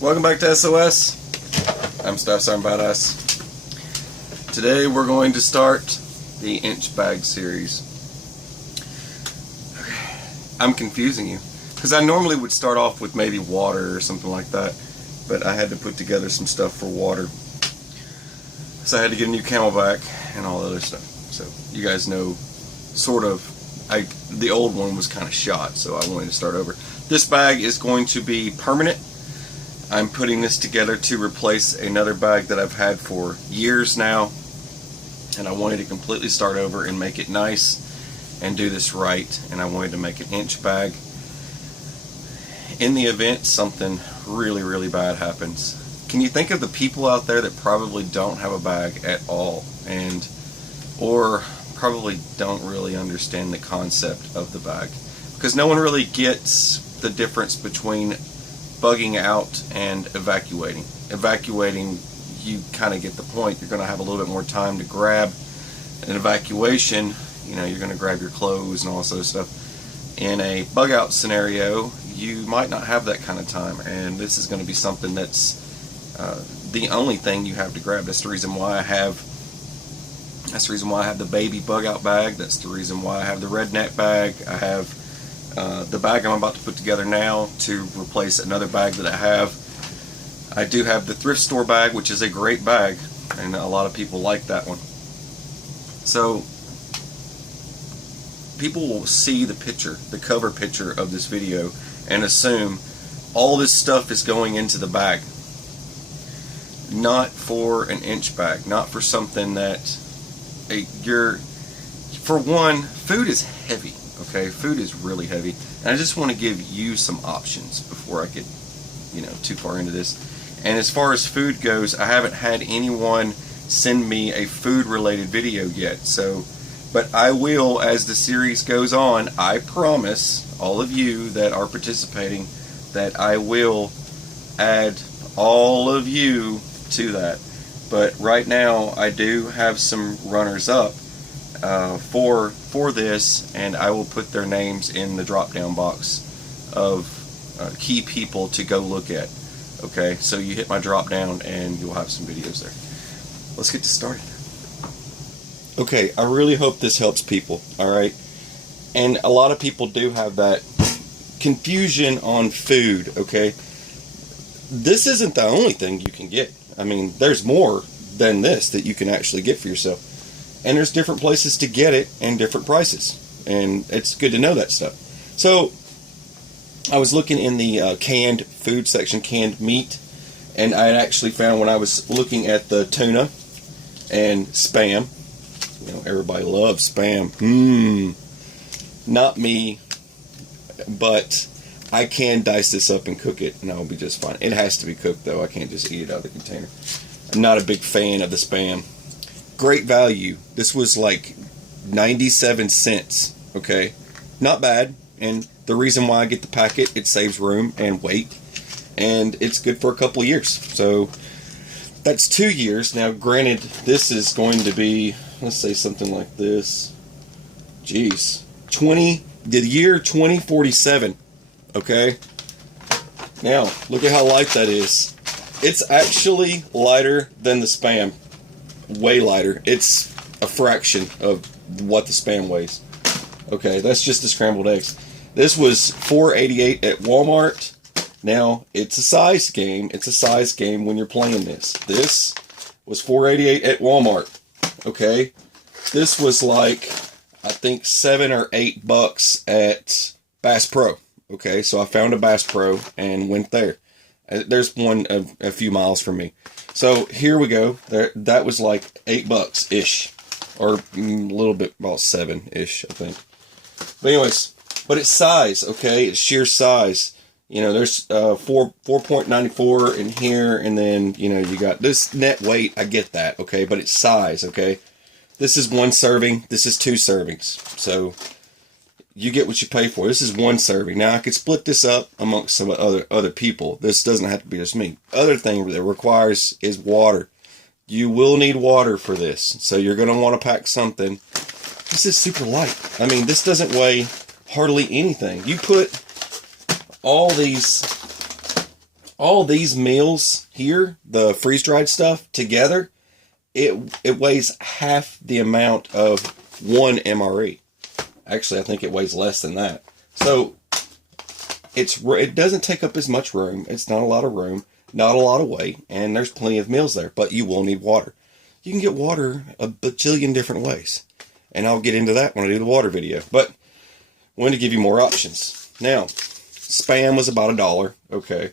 Welcome back to SOS. I'm Staff Sergeant Badass. Today we're going to start the inch bag series. Okay. I'm confusing you because I normally would start off with maybe water or something like that, but I had to put together some stuff for water. So I had to get a new camelback and all the other stuff. So you guys know, sort of, the old one was kind of shot, so I wanted to start over. This bag is going to be permanent. I'm putting this together to replace another bag that I've had for years now, and I wanted to completely start over and make it nice and do this right, and I wanted to make an inch bag. In the event something really bad happens, can you think of the people out there that probably don't have a bag at all, or probably don't really understand the concept of the bag? Because no one really gets the difference between bugging out and evacuating. Evacuating, you kind of get the point. You're going to have a little bit more time to grab. An evacuation, you know, you're going to grab your clothes and all this other stuff. In a bug out scenario, you might not have that kind of time, and this is going to be something that's the only thing you have to grab. That's the reason why I have the baby bug out bag. That's the reason why I have the redneck bag. I have the bag I'm about to put together now to replace another bag that I have. I do have the thrift store bag, which is a great bag, and a lot of people like that one. So people will see the picture, the cover picture of this video, and assume all this stuff is going into the bag. Not for an inch bag, not for something that for one, food is heavy. Okay, food is really heavy, and I just want to give you some options before I get, too far into this. And as far as food goes, I haven't had anyone send me a food-related video yet. But I will, as the series goes on. I promise all of you that are participating that I will add all of you to that. But right now, I do have some runners-up for this, and I will put their names in the drop-down box of key people to go look at. Okay, so you hit my drop-down and you'll have some videos there. Let's get this started. Okay, I really hope this helps people, alright? And a lot of people do have that confusion on food, okay? This isn't the only thing you can get. I mean, there's more than this that you can actually get for yourself. And there's different places to get it and different prices. And it's good to know that stuff. So, I was looking in the canned food section, canned meat, and I had actually found, when I was looking at the tuna and Spam, everybody loves Spam. Not me, but I can dice this up and cook it, and I'll be just fine. It has to be cooked, though. I can't just eat it out of the container. I'm not a big fan of the Spam. Great value. This was like 97 cents, okay? Not bad, and the reason why I get the packet, it saves room and weight, and it's good for a couple of years. So that's 2 years. Now, granted, this is going to be, let's say something like this. Jeez. The year 2047, okay? Now, look at how light that is. It's actually lighter than the Spam. Way lighter. It's a fraction of what the Spam weighs. Okay, that's just the scrambled eggs. This was $4.88 at Walmart. Now, it's a size game. It's a size game when you're playing this. This was $4.88 at Walmart. Okay? This was like, I think, $7 or $8 at Bass Pro. Okay, so I found a Bass Pro and went there. There's one a few miles from me. So here we go. That was like $8-ish, or a little bit, about 7-ish, I think. But anyways, but it's size, okay? It's sheer size. There's 4.94 in here, and then you got this net weight. I get that, okay? But it's size, okay? This is 1 serving. This is 2 servings. So you get what you pay for. This is 1 serving. Now I could split this up amongst some other people. This doesn't have to be just me. Other thing that it requires is water. You will need water for this, so you're going to want to pack something. This is super light. I mean, this doesn't weigh hardly anything. You put all these all these meals here, the freeze-dried stuff together, it weighs half the amount of one MRE. Actually, I think it weighs less than that. So it doesn't take up as much room. It's not a lot of room, not a lot of weight, and there's plenty of meals there. But you will need water. You can get water a bajillion different ways, and I'll get into that when I do the water video. But I wanted to give you more options. Now, Spam was about $1. Okay,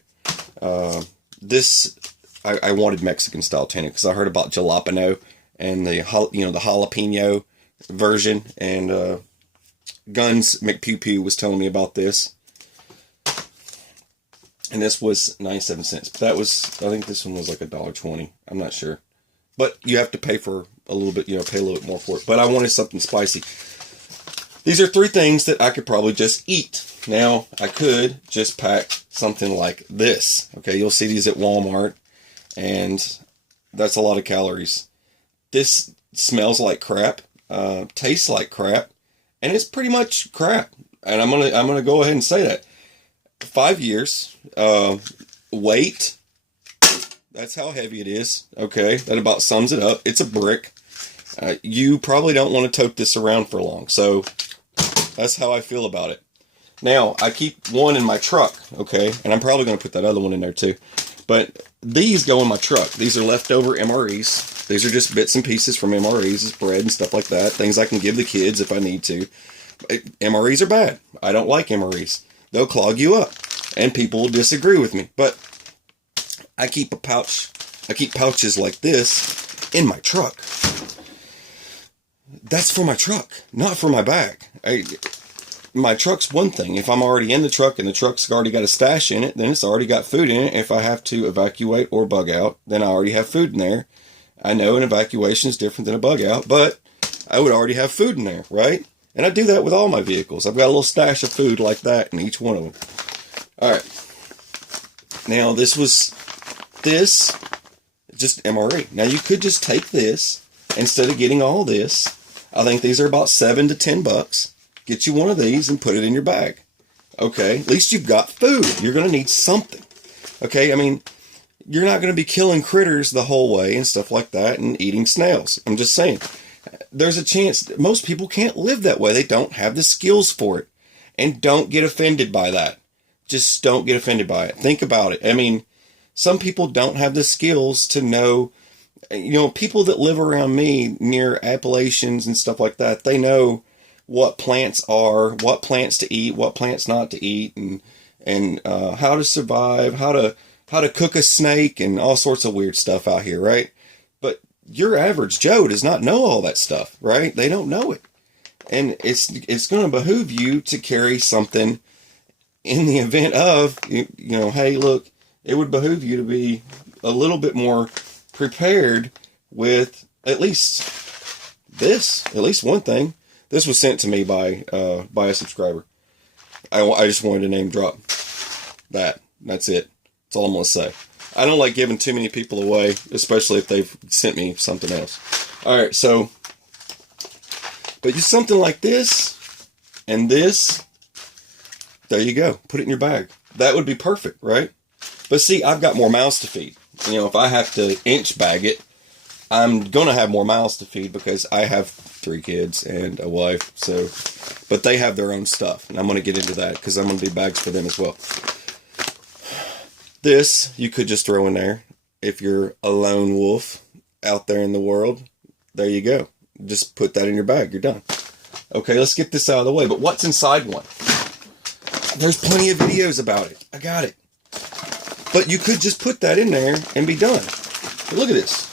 I wanted Mexican style tuna because I heard about jalapeno and the jalapeno version, and Guns McPew was telling me about this, and this was 97 cents. But that was, I think this one was like $1.20. I'm not sure, but you have to pay for a little bit, pay a little bit more for it. But I wanted something spicy. These are 3 things that I could probably just eat. Now, I could just pack something like this. Okay, you'll see these at Walmart, and that's a lot of calories. This smells like crap, tastes like crap, and it's pretty much crap. And I'm gonna go ahead and say that. 5 years, weight. That's how heavy it is. Okay, that about sums it up. It's a brick. You probably don't want to tote this around for long, so that's how I feel about it. Now, I keep one in my truck, okay, and I'm probably going to put that other one in there too. But these go in my truck. These are leftover MREs. These are just bits and pieces from MREs, bread and stuff like that. Things I can give the kids if I need to. MREs are bad. I don't like MREs. They'll clog you up, and people will disagree with me. But I keep pouches like this in my truck. That's for my truck, not for my bag. My truck's one thing. If I'm already in the truck and the truck's already got a stash in it, then it's already got food in it. If I have to evacuate or bug out, then I already have food in there. I know an evacuation is different than a bug out, but I would already have food in there, right? And I do that with all my vehicles. I've got a little stash of food like that in each one of them. All right. Now, this just MRE. Now, you could just take this instead of getting all this. I think these are about $7 to $10. Get you one of these and put it in your bag. Okay, at least you've got food. You're going to need something. Okay, I mean, you're not going to be killing critters the whole way and stuff like that and eating snails. I'm just saying. There's a chance most people can't live that way. They don't have the skills for it. And don't get offended by that. Just don't get offended by it. Think about it. I mean, some people don't have the skills to know. People that live around me near Appalachians and stuff like that, they know what plants are, what plants to eat, what plants not to eat, and how to survive, how to cook a snake, and all sorts of weird stuff out here, right? But your average Joe does not know all that stuff, right? They don't know it. And it's going to behoove you to carry something in the event of, hey, look, it would behoove you to be a little bit more prepared with at least one thing. This was sent to me by a subscriber. I just wanted to name drop that. That's it. That's all I'm going to say. I don't like giving too many people away, especially if they've sent me something else. All right, so, but just something like this and this, there you go. Put it in your bag. That would be perfect, right? But see, I've got more mouths to feed. If I have to inch bag it, I'm going to have more mouths to feed because I have 3 kids and a wife. So, but they have their own stuff, and I'm going to get into that because I'm going to do bags for them as well. This, you could just throw in there. If you're a lone wolf out there in the world, there you go. Just put that in your bag. You're done. Okay, let's get this out of the way. But what's inside one? There's plenty of videos about it. I got it. But you could just put that in there and be done. But look at this.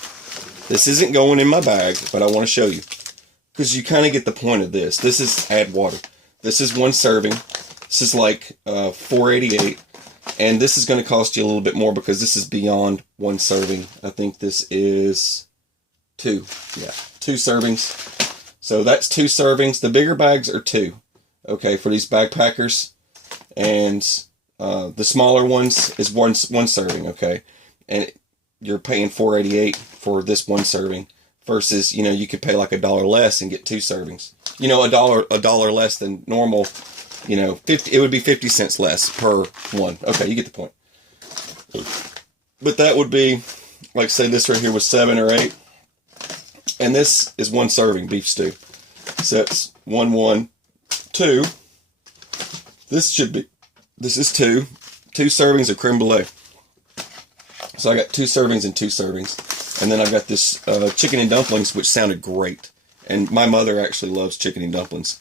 This isn't going in my bag, but I want to show you. Because you kind of get the point of this. This is add water. This is 1 serving. This is like $4.88. And this is going to cost you a little bit more because this is beyond 1 serving. I think this is 2. Yeah, 2 servings. So that's 2 servings. The bigger bags are 2. Okay, for these backpackers. And the smaller ones is one serving, okay? And you're paying $4.88 for this 1 serving versus, you could pay like $1 less and get 2 servings. A dollar less than normal, 50, it would be 50 cents less per one. Okay, you get the point. But that would be, like say this right here was 7 or 8. And this is 1 serving beef stew. So that's 1, 1, 2. This is 2 servings of creme brulee. So I got 2 servings and 2 servings. And then I've got this chicken and dumplings, which sounded great. And my mother actually loves chicken and dumplings.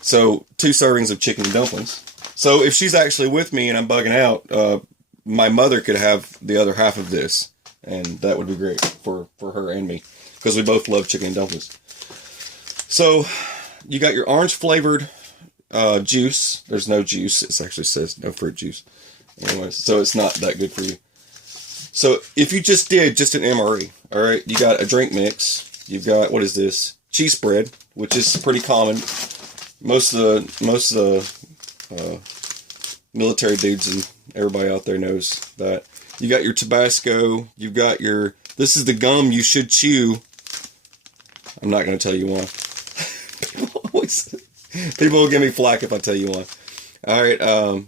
So 2 servings of chicken and dumplings. So if she's actually with me and I'm bugging out, my mother could have the other half of this. And that would be great for her and me. Because we both love chicken and dumplings. So you got your orange flavored juice. There's no juice. It actually says no fruit juice. Anyways, so it's not that good for you. So if you just did just an MRE, all right, you got a drink mix. You've got, what is this? Cheese spread, which is pretty common. Most of the military dudes and everybody out there knows that. You got your Tabasco. You've got your, this is the gum you should chew. I'm not going to tell you why. People will give me flack if I tell you why. All right,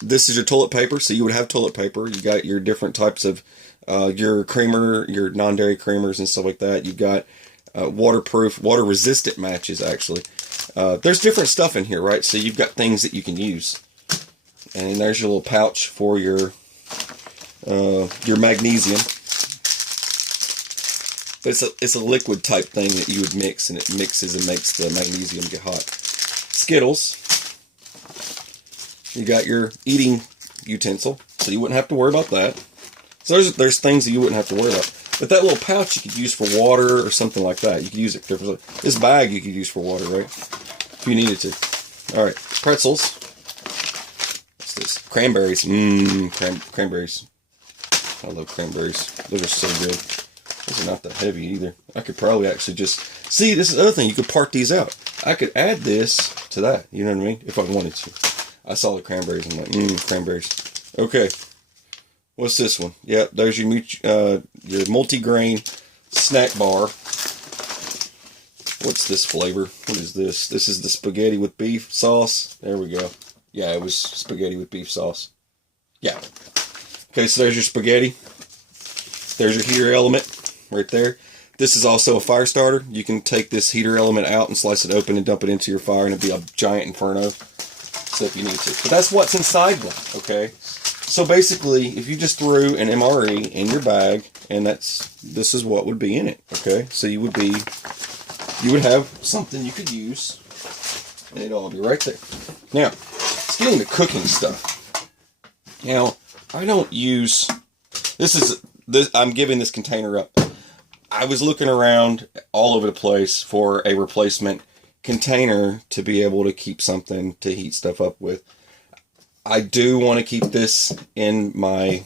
this is your toilet paper. So you would have toilet paper. You got your different types of your creamer, your non-dairy creamers and stuff like that. You've got waterproof, water-resistant matches, actually. There's different stuff in here, right? So you've got things that you can use. And there's your little pouch for your magnesium. But it's a liquid type thing that you would mix, and it mixes and makes the magnesium get hot. Skittles. You got your eating utensil, so you wouldn't have to worry about that. So there's things that you wouldn't have to worry about. But that little pouch you could use for water or something like that. You could use it differently. This bag you could use for water, right? If you needed to. All right, pretzels. What's this? Cranberries. Cranberries. I love cranberries. Those are so good. Those are not that heavy either. I could probably actually just... See, this is the other thing. You could part these out. I could add this to that. You know what I mean? If I wanted to. I saw the cranberries and I'm like, cranberries. Okay. What's this one? Yep, there's your multi-grain snack bar. What's this flavor? What is this? This is the spaghetti with beef sauce. There we go. Yeah, it was spaghetti with beef sauce. Yeah. Okay, so there's your spaghetti. There's your heater element right there. This is also a fire starter. You can take this heater element out and slice it open and dump it into your fire, and it'll be a giant inferno. So if you need to. But that's what's inside one, okay? So basically, if you just threw an MRE in your bag, and this is what would be in it, okay? So you would have something you could use, and it'll all be right there. Now, let's get into cooking stuff. Now, I don't use, I'm giving this container up. I was looking around all over the place for a replacement container to be able to keep something to heat stuff up with. I do want to keep this in my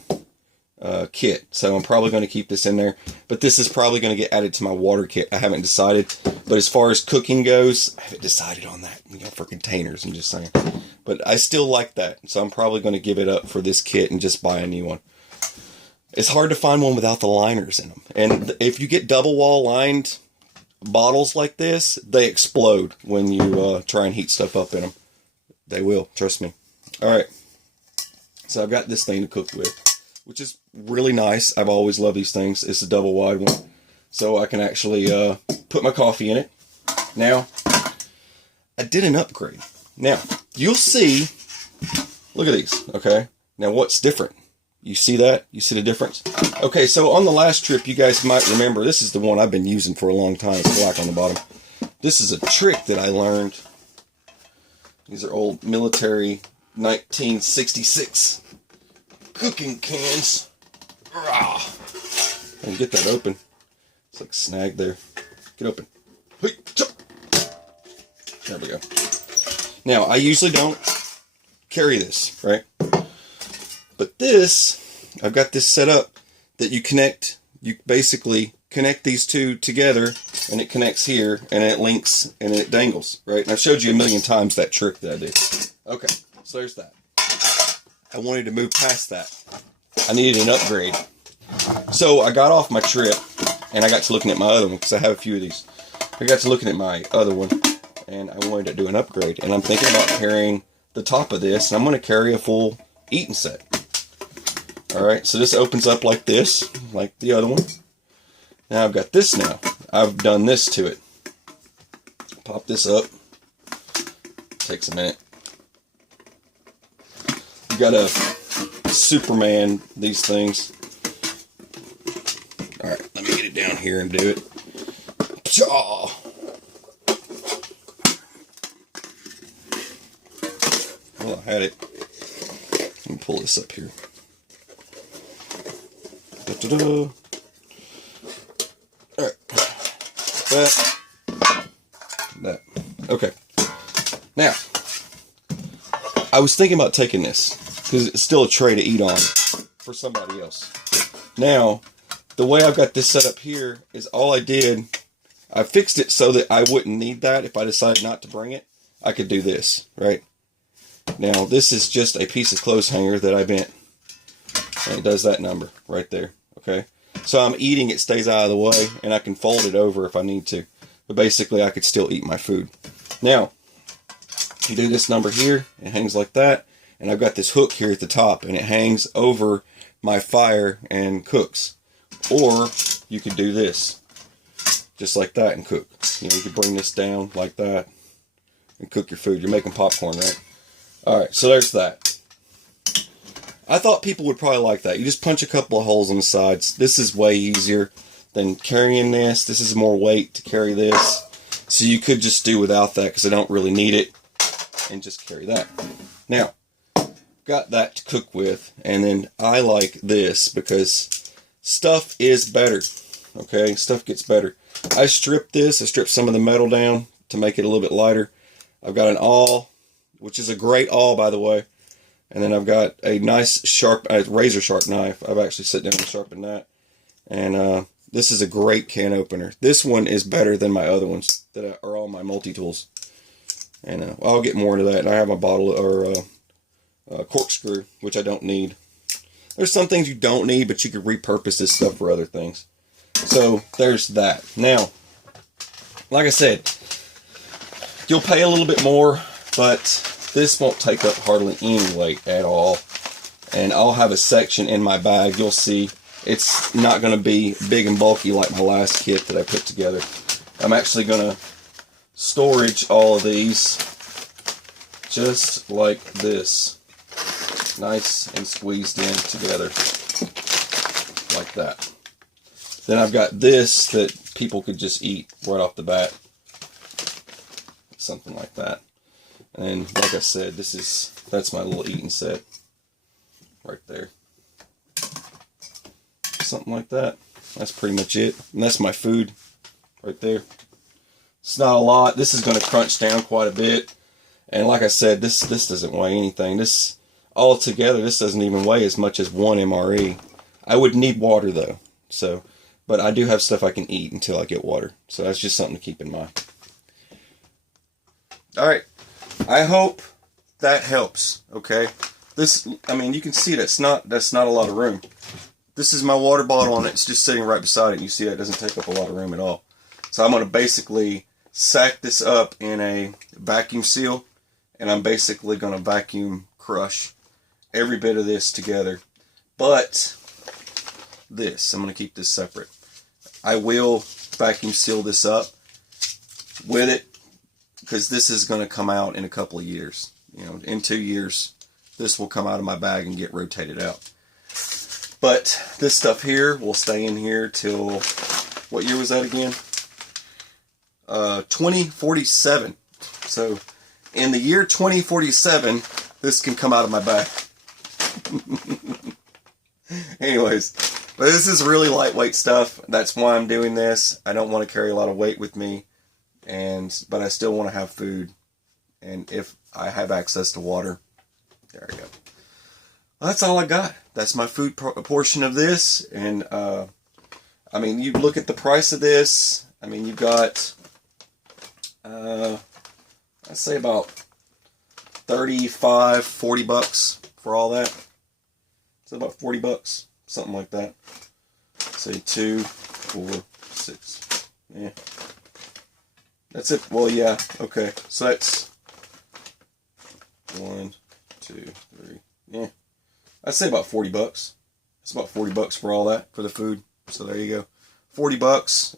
kit, so I'm probably going to keep this in there, but this is probably going to get added to my water kit. I haven't decided, but as far as cooking goes, I haven't decided on that, for containers, I'm just saying. But I still like that, so I'm probably going to give it up for this kit and just buy a new one. It's hard to find one without the liners in them, and if you get double wall lined bottles like this, they explode when you try and heat stuff up in them. They will, trust me. Alright, so I've got this thing to cook with, which is really nice. I've always loved these things. It's a double wide one, so I can actually put my coffee in it. Now, I did an upgrade. Now, you'll see, look at these, okay? Now, what's different? You see that? You see the difference? Okay, so on the last trip, you guys might remember, this is the one I've been using for a long time. It's black on the bottom. This is a trick that I learned. These are old military 1966 cooking cans. And get that open. It's like snagged there. Get open. There we go. Now, I usually don't carry this, right? But this, I've got this set up that you basically connect these two together, and it connects here, and it links, and it dangles, right? And I've showed you a million times that trick that I did. Okay, so there's that. I wanted to move past that. I needed an upgrade. So I got off my trip, and I got to looking at my other one, because I have a few of these. I got to looking at my other one, and I wanted to do an upgrade. And I'm thinking about carrying the top of this, and I'm going to carry a full eating set. Alright, so this opens up like this, like the other one. Now I've got this now. I've done this to it. Pop this up. Takes a minute. You gotta Superman these things. Alright, let me get it down here and do it. Pshaw! Well, I had it. Let me pull this up here. Da-da-da. Alright. That. Okay. Now, I was thinking about taking this, because it's still a tray to eat on for somebody else. Now, the way I've got this set up here is all I did, I fixed it so that I wouldn't need that if I decided not to bring it. I could do this, right? Now, this is just a piece of clothes hanger that I bent. And it does that number right there, okay? So I'm eating, it stays out of the way, and I can fold it over if I need to. But basically, I could still eat my food. Now, you do this number here, it hangs like that, and I've got this hook here at the top, and it hangs over my fire and cooks. Or, you could do this, just like that, and cook. You know, you could bring this down like that, and cook your food. You're making popcorn, right? Alright, so there's that. I thought people would probably like that. You just punch a couple of holes on the sides. This is way easier than carrying this. This is more weight to carry this. So you could just do without that because I don't really need it. And just carry that. Now, got that to cook with. And then I like this because stuff is better. Okay, stuff gets better. I stripped this. I stripped some of the metal down to make it a little bit lighter. I've got an awl, which is a great awl, by the way. And then I've got a nice sharp, razor sharp knife. I've actually sat down and sharpened that. And this is a great can opener. This one is better than my other ones that are all my multi-tools. And I'll get more into that. And I have a bottle or corkscrew, which I don't need. There's some things you don't need, but you could repurpose this stuff for other things. So there's that. Now, like I said, you'll pay a little bit more, but this won't take up hardly any weight at all. And I'll have a section in my bag. You'll see it's not going to be big and bulky like my last kit that I put together. I'm actually going to storage all of these just like this. Nice and squeezed in together. Like that. Then I've got this that people could just eat right off the bat. Something like that. And like I said, that's my little eating set right there. Something like that. That's pretty much it. And that's my food right there. It's not a lot. This is going to crunch down quite a bit. And like I said, this doesn't weigh anything. This all together, this doesn't even weigh as much as one MRE. I would need water though. So, but I do have stuff I can eat until I get water. So that's just something to keep in mind. All right. I hope that helps, okay? This, I mean, you can see that's not a lot of room. This is my water bottle and it's just sitting right beside it. You see that doesn't take up a lot of room at all. So I'm going to basically sack this up in a vacuum seal and I'm basically going to vacuum crush every bit of this together. But this, I'm going to keep this separate. I will vacuum seal this up with it, because this is going to come out in a couple of years. You know, in 2 years, this will come out of my bag and get rotated out. But this stuff here will stay in here till, what year was that again? 2047. So, in the year 2047, this can come out of my bag. Anyways, but this is really lightweight stuff. That's why I'm doing this. I don't want to carry a lot of weight with me. But I still want to have food, and if I have access to water, there we go. Well, that's all I got. That's my food portion of this, and I mean, you look at the price of this. I mean, you've got, I'd say about 35, 40 bucks for all that. So about 40 bucks, something like that. Say 2, 4, 6, yeah. That's it. Well, yeah. Okay. So that's 1, 2, 3. Yeah. I'd say about 40 bucks. It's about $40 for all that, for the food. So there you go. $40.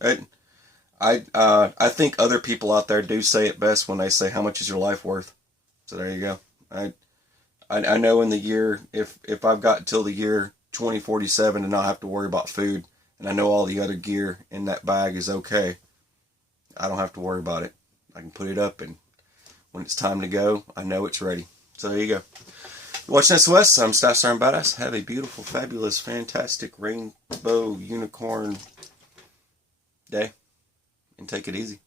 I think other people out there do say it best when they say, how much is your life worth? So there you go. I know in the year, if I've got till the year 2047 and not have to worry about food, and I know all the other gear in that bag is okay, I don't have to worry about it. I can put it up, and when it's time to go, I know it's ready. So there you go. Watching SOS, I'm Staff Sergeant Badass. Have a beautiful, fabulous, fantastic rainbow unicorn day, and take it easy.